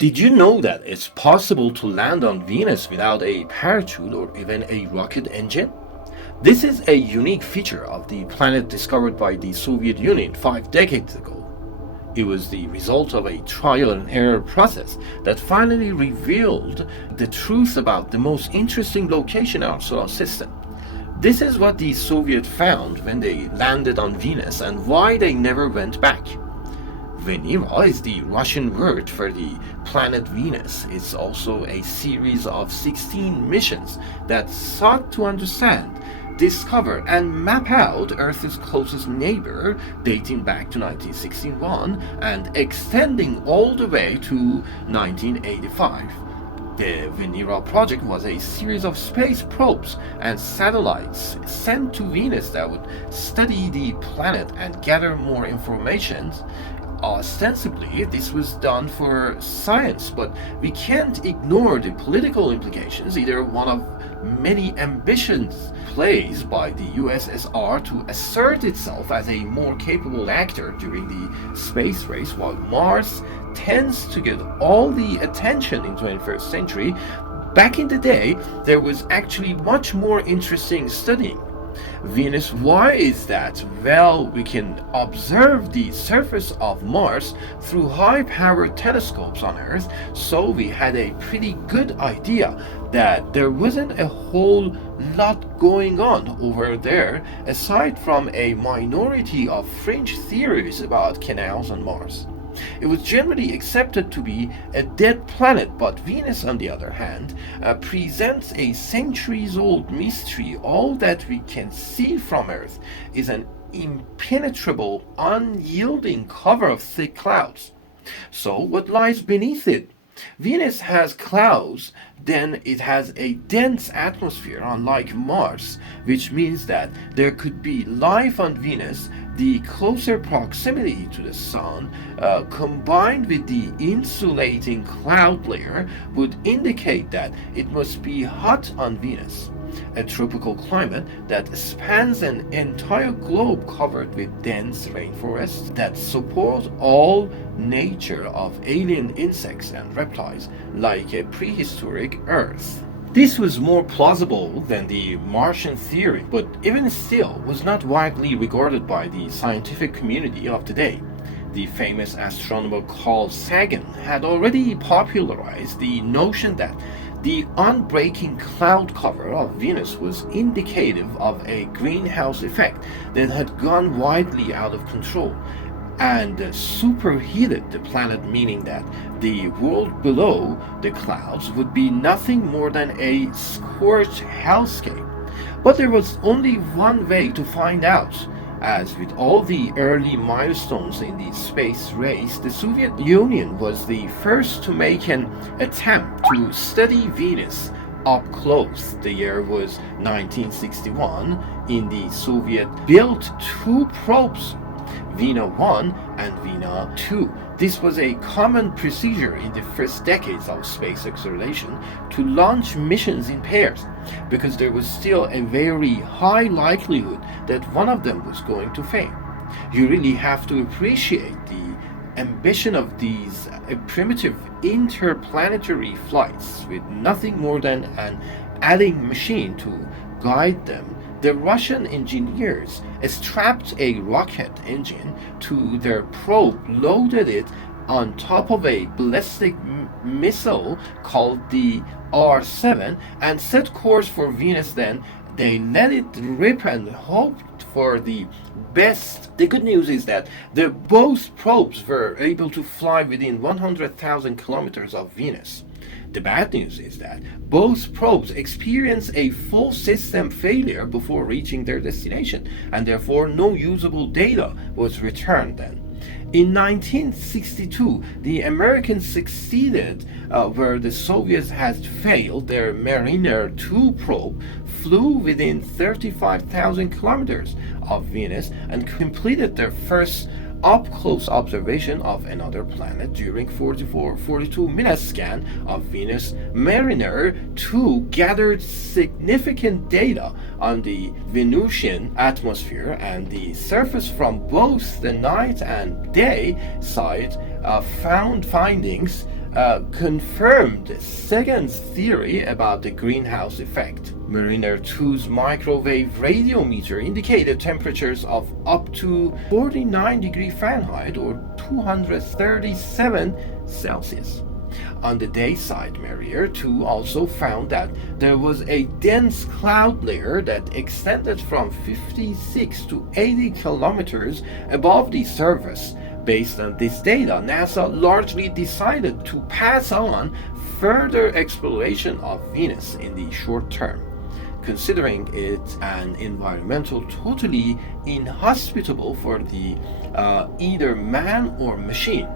Did you know that it's possible to land on Venus without a parachute or even a rocket engine? This is a unique feature of the planet discovered by the Soviet Union 5 decades ago. It was the result of a trial and error process that finally revealed the truth about the most interesting location in our solar system. This is what the Soviets found when they landed on Venus and why they never went back. Venera is the Russian word for the planet Venus. It's also a series of 16 missions that sought to understand, discover, and map out Earth's closest neighbor, dating back to 1961 and extending all the way to 1985. The Venera project was a series of space probes and satellites sent to Venus that would study the planet and gather more information. Ostensibly, this was done for science, but we can't ignore the political implications, either one of many ambitions plays by the USSR to assert itself as a more capable actor during the space race, while Mars tends to get all the attention in 21st century. Back in the day, there was actually much more interesting studying. Venus, why is that? Well, we can observe the surface of Mars through high-powered telescopes on Earth, so we had a pretty good idea that there wasn't a whole lot going on over there, aside from a minority of fringe theories about canals on Mars. It was generally accepted to be a dead planet, but Venus, on the other hand, presents a centuries-old mystery. All that we can see from Earth is an impenetrable, unyielding cover of thick clouds. So, what lies beneath it? Venus has clouds, then it has a dense atmosphere, unlike Mars, which means that there could be life on Venus. The closer proximity to the Sun, combined with the insulating cloud layer, would indicate that it must be hot on Venus, a tropical climate that spans an entire globe covered with dense rainforests that support all nature of alien insects and reptiles, like a prehistoric Earth. This was more plausible than the Martian theory, but even still was not widely regarded by the scientific community of the day. The famous astronomer Carl Sagan had already popularized the notion that the unbreaking cloud cover of Venus was indicative of a greenhouse effect that had gone widely out of control and superheated the planet, meaning that the world below the clouds would be nothing more than a scorched hellscape. But there was only one way to find out. As with all the early milestones in the space race, the Soviet Union was the first to make an attempt to study Venus up close. The year was 1961. In the Soviet-built two probes, Vena 1 and Vena 2. This was a common procedure in the first decades of space exploration to launch missions in pairs, because there was still a very high likelihood that one of them was going to fail. You really have to appreciate the ambition of these primitive interplanetary flights with nothing more than an adding machine to guide them. The Russian engineers strapped a rocket engine to their probe, loaded it on top of a ballistic missile called the R-7, and set course for Venus. Then they let it rip and hoped for the best. The good news is that both probes were able to fly within 100,000 kilometers of Venus. The bad news is that both probes experienced a full system failure before reaching their destination, and therefore no usable data was returned then. In 1962, the Americans succeeded where the Soviets had failed. Their Mariner 2 probe flew within 35,000 kilometers of Venus and completed their first up-close observation of another planet during 42-minute scan of Venus. Mariner 2 gathered significant data on the Venusian atmosphere and the surface from both the night and day side. Found findings confirmed the second theory about the greenhouse effect. Mariner 2's microwave radiometer indicated temperatures of up to 49 degrees Fahrenheit or 237 Celsius. On the day side, Mariner 2 also found that there was a dense cloud layer that extended from 56 to 80 kilometers above the surface. Based on this data, NASA largely decided to pass on further exploration of Venus in the short term, considering it an environmental totally inhospitable for the either man or machine.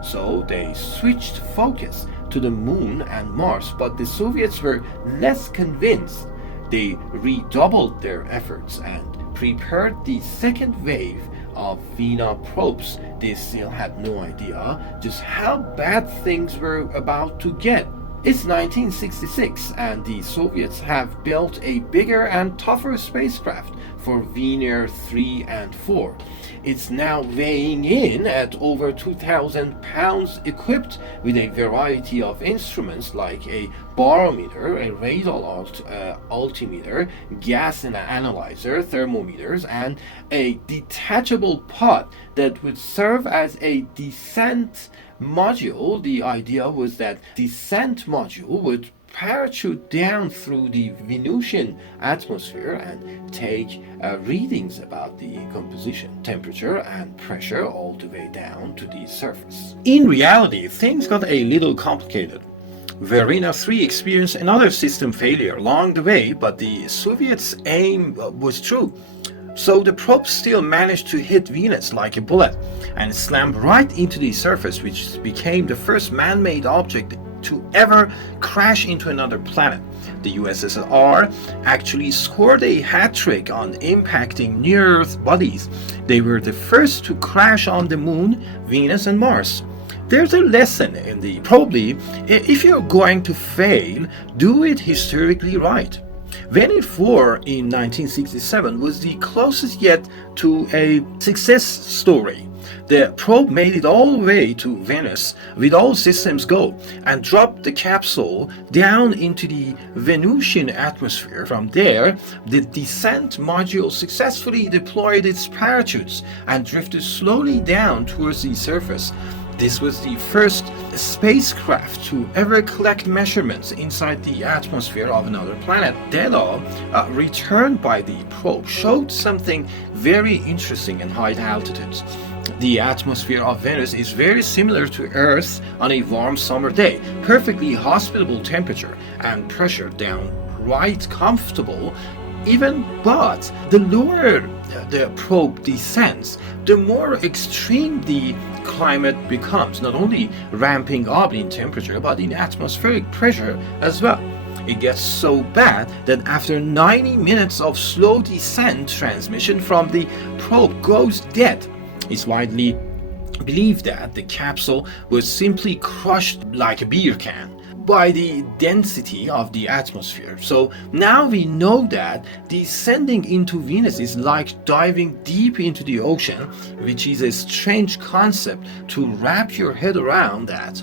So they switched focus to the moon and Mars, but the Soviets were less convinced. They redoubled their efforts and prepared the second wave of Vena probes. They still had no idea just how bad things were about to get. It's 1966 and the Soviets have built a bigger and tougher spacecraft for Veneer 3 and 4. It's now weighing in at over 2,000 pounds, equipped with a variety of instruments like a barometer, a radar altimeter, gas analyzer, thermometers, and a detachable pod that would serve as a descent module. The idea was that descent module would parachute down through the Venusian atmosphere and take readings about the composition, temperature, and pressure all the way down to the surface. In reality, things got a little complicated. Varina 3 experienced another system failure along the way, but the Soviets' aim was true. So the probe still managed to hit Venus like a bullet and slammed right into the surface, which became the first man-made object to ever crash into another planet. The USSR actually scored a hat trick on impacting near-Earth bodies. They were the first to crash on the Moon, Venus, and Mars. There's a lesson in the probably, if you're going to fail, do it historically right. Veneer 4 in 1967 was the closest yet to a success story. The probe made it all the way to Venus with all systems go and dropped the capsule down into the Venusian atmosphere. From there, the descent module successfully deployed its parachutes and drifted slowly down towards the surface. This was the first spacecraft to ever collect measurements inside the atmosphere of another planet. Data returned by the probe showed something very interesting in high altitudes. The atmosphere of Venus is very similar to Earth on a warm summer day, perfectly hospitable temperature and pressure downright comfortable. But the lower the probe descends, the more extreme the climate becomes, not only ramping up in temperature but in atmospheric pressure as well. It gets so bad that after 90 minutes of slow descent, transmission from the probe goes dead. It's widely believed that the capsule was simply crushed like a beer can by the density of the atmosphere. So now we know that descending into Venus is like diving deep into the ocean, which is a strange concept to wrap your head around, that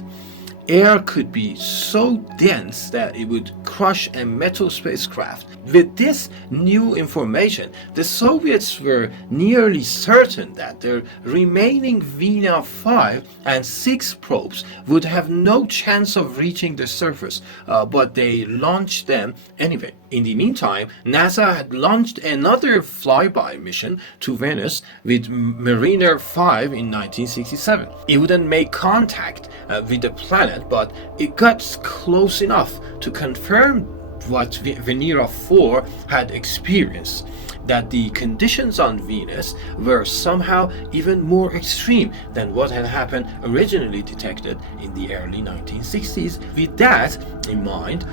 air could be so dense that it would crush a metal spacecraft. With this new information, the Soviets were nearly certain that their remaining Vena 5 and 6 probes would have no chance of reaching the surface, but they launched them anyway. In the meantime, NASA had launched another flyby mission to Venus with Mariner 5 in 1967. It wouldn't make contact with the planet, but it got close enough to confirm what Veneer 4 had experienced, that the conditions on Venus were somehow even more extreme than what had happened originally detected in the early 1960s. With that in mind,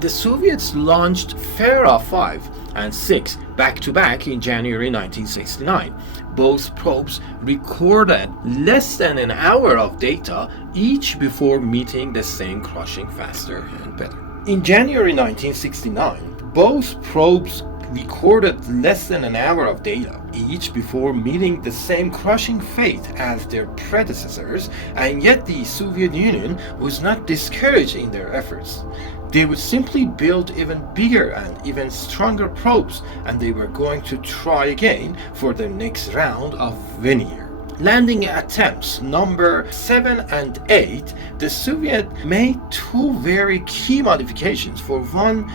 the Soviets launched Fera 5 and 6 back-to-back in January 1969. Both probes recorded less than an hour of data each before meeting the same crushing faster and better. In January 1969, both probes recorded less than an hour of data each before meeting the same crushing fate as their predecessors, and yet the Soviet Union was not discouraged in their efforts. They would simply build even bigger and even stronger probes, and they were going to try again for the next round of Veneer. Landing attempts number 7 and 8, the Soviets made two very key modifications. For one,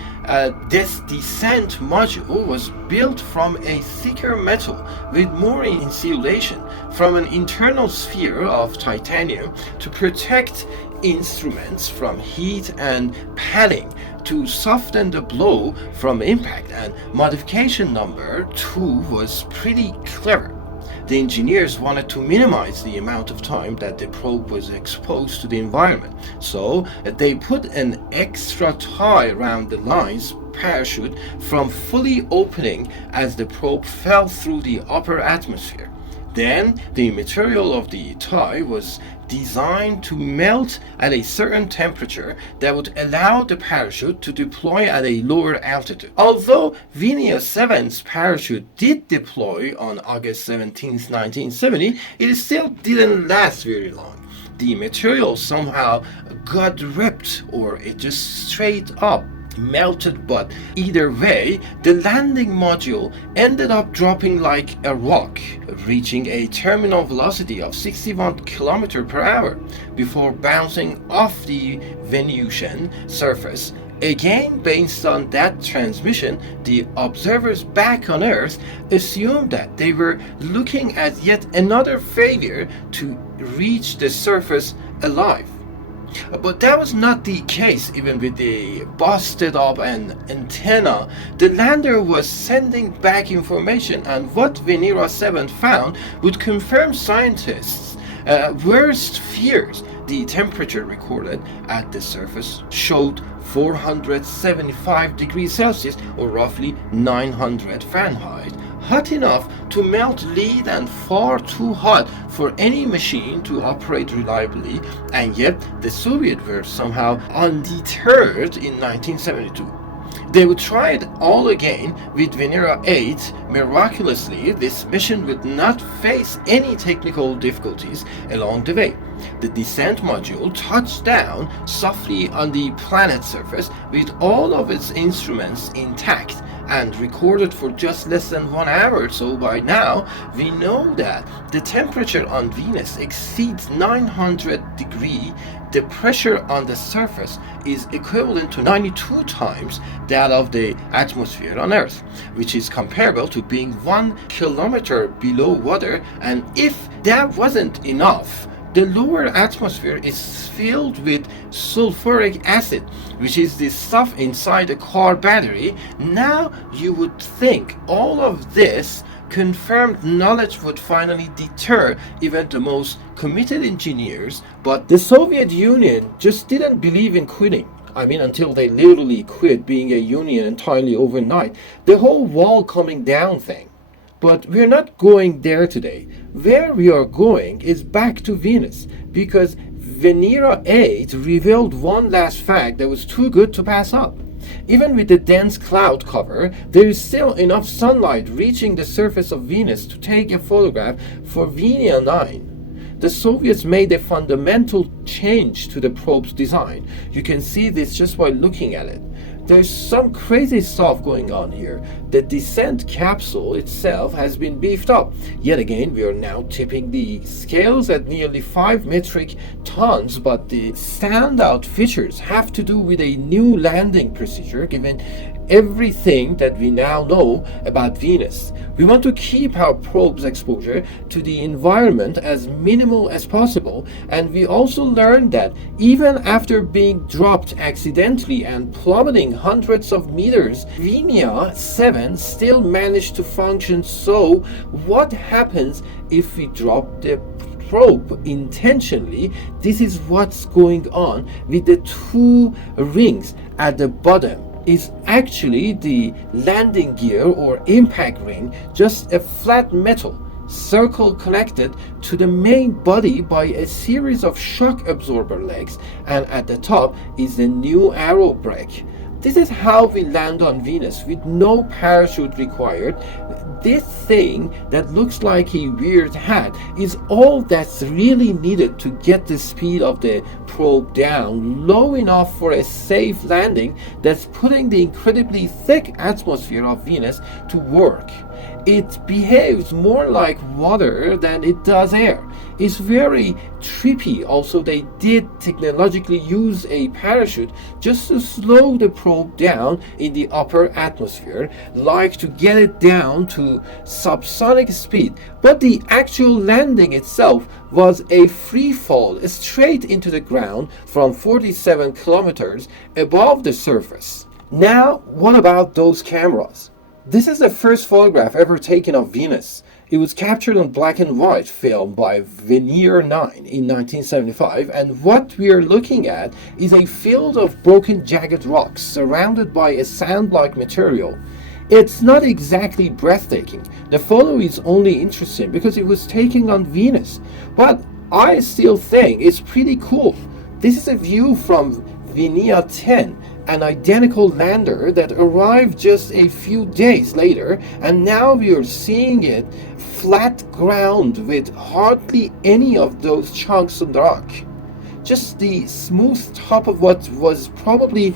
this descent module was built from a thicker metal with more insulation from an internal sphere of titanium to protect instruments from heat and padding to soften the blow from impact, and modification number 2 was pretty clever. The engineers wanted to minimize the amount of time that the probe was exposed to the environment, so they put an extra tie around the line's parachute from fully opening as the probe fell through the upper atmosphere. Then, the material of the tie was designed to melt at a certain temperature that would allow the parachute to deploy at a lower altitude. Although Veneer 7's parachute did deploy on August 17, 1970, it still didn't last very long. The material somehow got ripped, or it just straight up melted, but either way, the landing module ended up dropping like a rock, reaching a terminal velocity of 61 km per hour before bouncing off the Venusian surface. Again, based on that transmission, the observers back on Earth assumed that they were looking at yet another failure to reach the surface alive. But that was not the case. Even with the busted up antenna, the lander was sending back information, and what Veneer 7 found would confirm scientists' worst fears. The temperature recorded at the surface showed 475 degrees Celsius, or roughly 900 Fahrenheit, hot enough to melt lead and far too hot for any machine to operate reliably, and yet the Soviets were somehow undeterred in 1972. They would try it all again with Veneer 8. Miraculously, this mission would not face any technical difficulties along the way. The descent module touched down softly on the planet's surface with all of its instruments intact and recorded for just less than 1 hour. So by now, we know that the temperature on Venus exceeds 900 degrees. The pressure on the surface is equivalent to 92 times that of the atmosphere on Earth, which is comparable to being 1 kilometer below water. And if that wasn't enough, the lower atmosphere is filled with sulfuric acid, which is the stuff inside a car battery. Now you would think all of this confirmed knowledge would finally deter even the most committed engineers, but the Soviet Union just didn't believe in quitting. Until they literally quit being a union entirely overnight. The whole wall coming down thing. But we're not going there today. Where we are going is back to Venus, because Veneer 8 revealed one last fact that was too good to pass up. Even with the dense cloud cover, there is still enough sunlight reaching the surface of Venus to take a photograph for Veneer 9. The Soviets made a fundamental change to the probe's design. You can see this just by looking at it. There's some crazy stuff going on here. The descent capsule itself has been beefed up. Yet again, we are now tipping the scales at nearly 5 metric tons, but the standout features have to do with a new landing procedure given everything that we now know about Venus. We want to keep our probe's exposure to the environment as minimal as possible, and we also learned that even after being dropped accidentally and plummeting hundreds of meters, Veneer 7 still managed to function. So what happens if we drop the probe intentionally? This is what's going on with the two rings at the bottom. Is actually the landing gear or impact ring, just a flat metal circle connected to the main body by a series of shock absorber legs, and at the top is the new aero brake. This is how we land on Venus with no parachute required. This thing that looks like a weird hat is all that's really needed to get the speed of the probe down low enough for a safe landing that's putting the incredibly thick atmosphere of Venus to work. It behaves more like water than it does air. It's very trippy. Also, they did technologically use a parachute just to slow the probe down in the upper atmosphere, like to get it down to subsonic speed. But the actual landing itself was a free fall straight into the ground from 47 kilometers above the surface. Now, what about those cameras? This is the first photograph ever taken of Venus. It was captured on black and white film by Vernier 9 in 1975, and what we are looking at is a field of broken jagged rocks surrounded by a sand-like material. It's not exactly breathtaking. The photo is only interesting because it was taken on Venus, but I still think it's pretty cool. This is a view from Vernier 10, an identical lander that arrived just a few days later, and now we are seeing it flat ground with hardly any of those chunks of rock. Just the smooth top of what was probably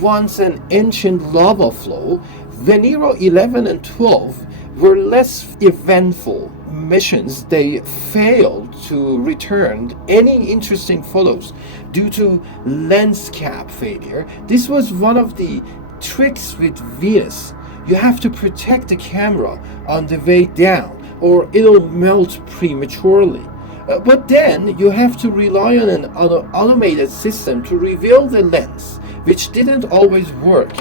once an ancient lava flow. Venera 11 and 12 were less eventful missions. They failed to return any interesting photos due to lens cap failure. This was one of the tricks with Venus. You have to protect the camera on the way down or it'll melt prematurely. But then you have to rely on an automated system to reveal the lens, which didn't always work.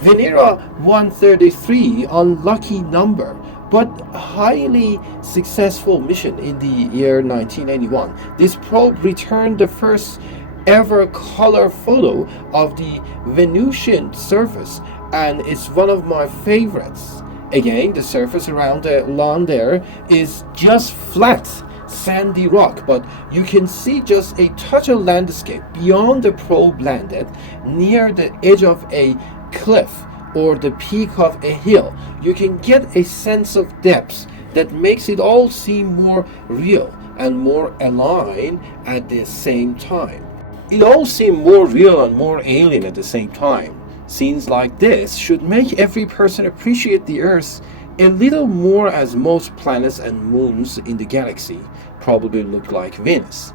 Venera 133, unlucky number, but highly successful mission in the year 1981. This probe returned the first ever color photo of the Venusian surface, and it's one of my favorites. Again, the surface around the lawn there is just flat, sandy rock, but you can see just a touch of landscape beyond the probe landed near the edge of a cliff or the peak of a hill. You can get a sense of depth that makes it all seem more real and more aligned at the same time. It all seems more real and more alien at the same time. Scenes like this should make every person appreciate the Earth a little more, as most planets and moons in the galaxy probably look like Venus.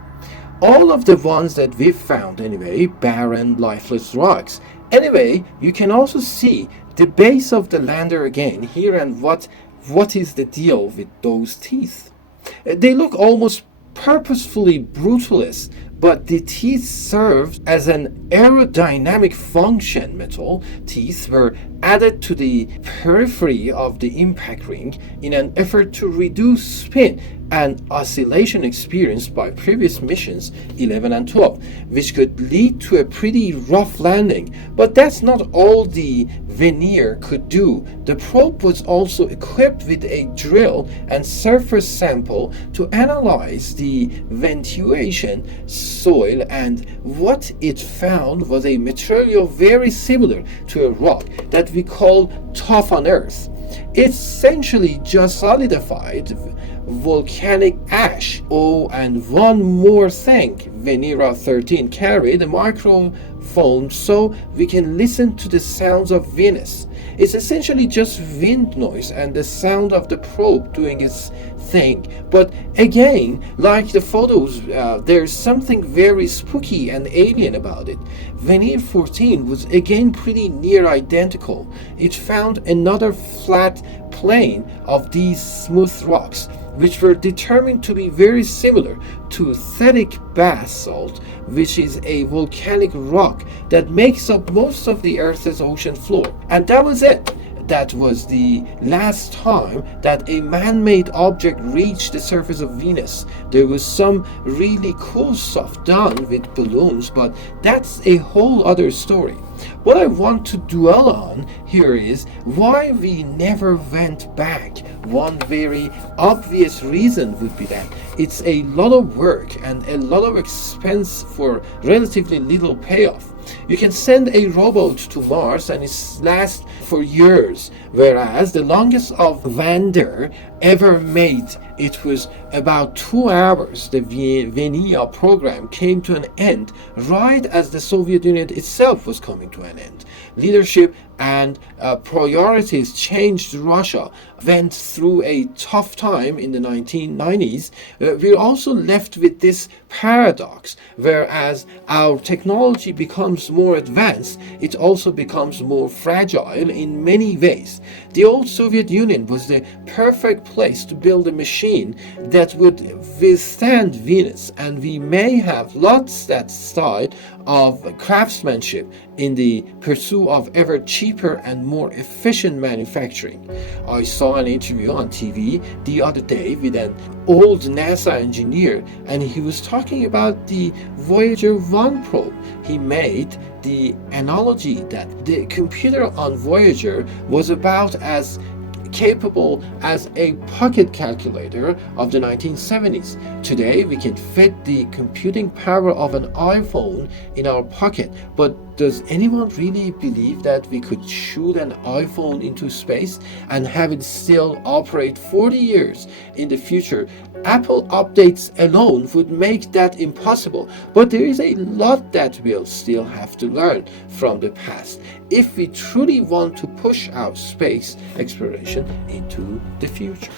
All of the ones that we've found anyway, barren, lifeless rocks. Anyway, you can also see the base of the lander again here, and what is the deal with those teeth? They look almost purposefully brutalist, but the teeth served as an aerodynamic function. Metal teeth were added to the periphery of the impact ring in an effort to reduce spin and oscillation experienced by previous missions 11 and 12, which could lead to a pretty rough landing. But that's not all the Vernier could do. The probe was also equipped with a drill and surface sample to analyze the ventilation, soil, and what it found was a material very similar to a rock that we call tough on Earth. It's essentially just solidified volcanic ash. Oh, and one more thing, Venera 13 carried a microphone so we can listen to the sounds of Venus. It's essentially just wind noise and the sound of the probe doing its thing. But again, like the photos, there's something very spooky and alien about it. Venera 14 was again pretty near identical. It found another flat plane of these smooth rocks, which were determined to be very similar to Thetic basalt, which is a volcanic rock that makes up most of the Earth's ocean floor. And that was it. That was the last time that a man-made object reached the surface of Venus. There was some really cool stuff done with balloons, but that's a whole other story. What I want to dwell on here is why we never went back. One very obvious reason would be that it's a lot of work and a lot of expense for relatively little payoff. You can send a robot to Mars and it lasts for years, whereas the longest of Vander ever made, it was about 2 hours. The Venia program came to an end right as the Soviet Union itself was coming to an end. Leadership and priorities changed. Russia went through a tough time in the 1990s. We're also left with this paradox, whereas our technology becomes more advanced, it also becomes more fragile in many ways. The old Soviet Union was the perfect place to build a machine that would withstand Venus, and we may have lost that style of craftsmanship in the pursuit of ever cheaper and more efficient manufacturing. I saw an interview on TV the other day with an old NASA engineer, and he was talking about the Voyager 1 probe. He made the analogy that the computer on Voyager was about as capable as a pocket calculator of the 1970s. Today, we can fit the computing power of an iPhone in our pocket, but does anyone really believe that we could shoot an iPhone into space and have it still operate 40 years in the future? Apple updates alone would make that impossible, but there is a lot that we'll still have to learn from the past if we truly want to push our space exploration into the future.